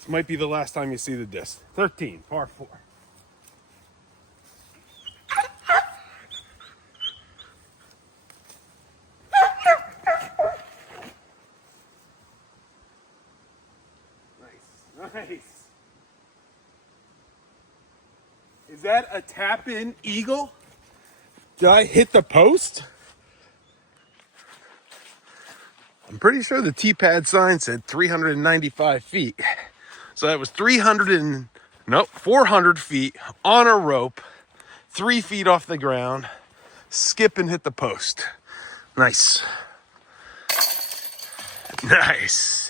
This might be the last time you see the disc. 13, par 4. Nice. Is that a tap-in eagle? Did I hit the post? I'm pretty sure the T-pad sign said 395 feet. So that was 400 feet on a rope, 3 feet off the ground, skip and hit the post. Nice. Nice.